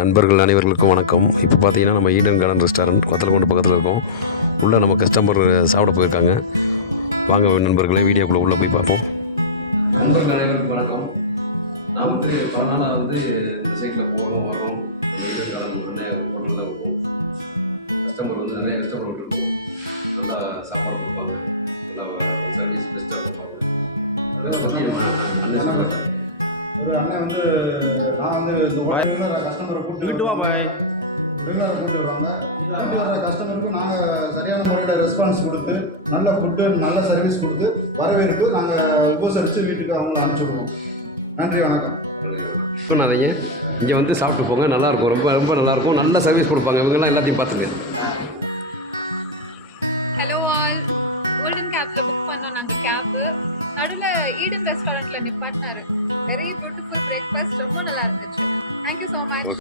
நண்பர்கள் அனைவர்களுக்கும் வணக்கம். இப்போ பார்த்தீங்கன்னா நம்ம ஈடன் கார்டன் ரெஸ்டாரண்ட் வத்தலகுண்டு பக்கத்தில் இருக்கோம். உள்ளே நம்ம கஸ்டமர் சாப்பிட போயிருக்காங்க. வாங்க நண்பர்களே, வீடியோக்குள்ளே உள்ளே போய் பார்ப்போம். நண்பர்கள் அனைவருக்கும் வணக்கம். நான் வந்து பல நாளாக இந்த சைட்டில் போகிறோம் வரோம். ஈடன் கார்டன் அண்ணன் ஹோட்டலில் இருக்கும். கஸ்டமர் நிறைய கஸ்டமர் விட்டுருக்கோம். நல்லா சாப்பாடு கொடுப்பாங்க, நல்லா சர்வீஸ் பெஸ்ட்டாக கொடுப்பாங்க. அதை பற்றி அண்ணன் சொல்லுவாங்க. ஒரு அண்ணன் நான் இந்த கஸ்டமரை கூப்பிட்டு வருவாங்க. கூட்டி வர கஸ்டமருக்கு நாங்கள் சரியான முறையில் ரெஸ்பான்ஸ் கொடுத்து நல்ல ஃபுட்டு நல்ல சர்வீஸ் கொடுத்து வரவேற்பு நாங்கள் உபசரித்து வீட்டுக்கு அவங்கள அனுப்பிச்சுடுவோம். நன்றி, வணக்கம். சொன்னாதீங்க, இங்கே சாப்பிட்டு போங்க, நல்லாயிருக்கும். ரொம்ப ரொம்ப நல்லாயிருக்கும். நல்ல சர்வீஸ் கொடுப்பாங்க. இவங்கெல்லாம் எல்லாத்தையும் பார்த்துங்க. ஹலோ ஆல், கோல்டன் கேப்ல புக் பண்ணோம் நாங்கள் கேபு. நடுவில் ஈடன் ரெஸ்டாரண்ட்டில் நிப்பாட்டினாரு. வெரி பியூட்டிஃபுல் பிரேக்ஃபாஸ்ட், ரொம்ப நல்லா இருந்துச்சு. Thank you so much.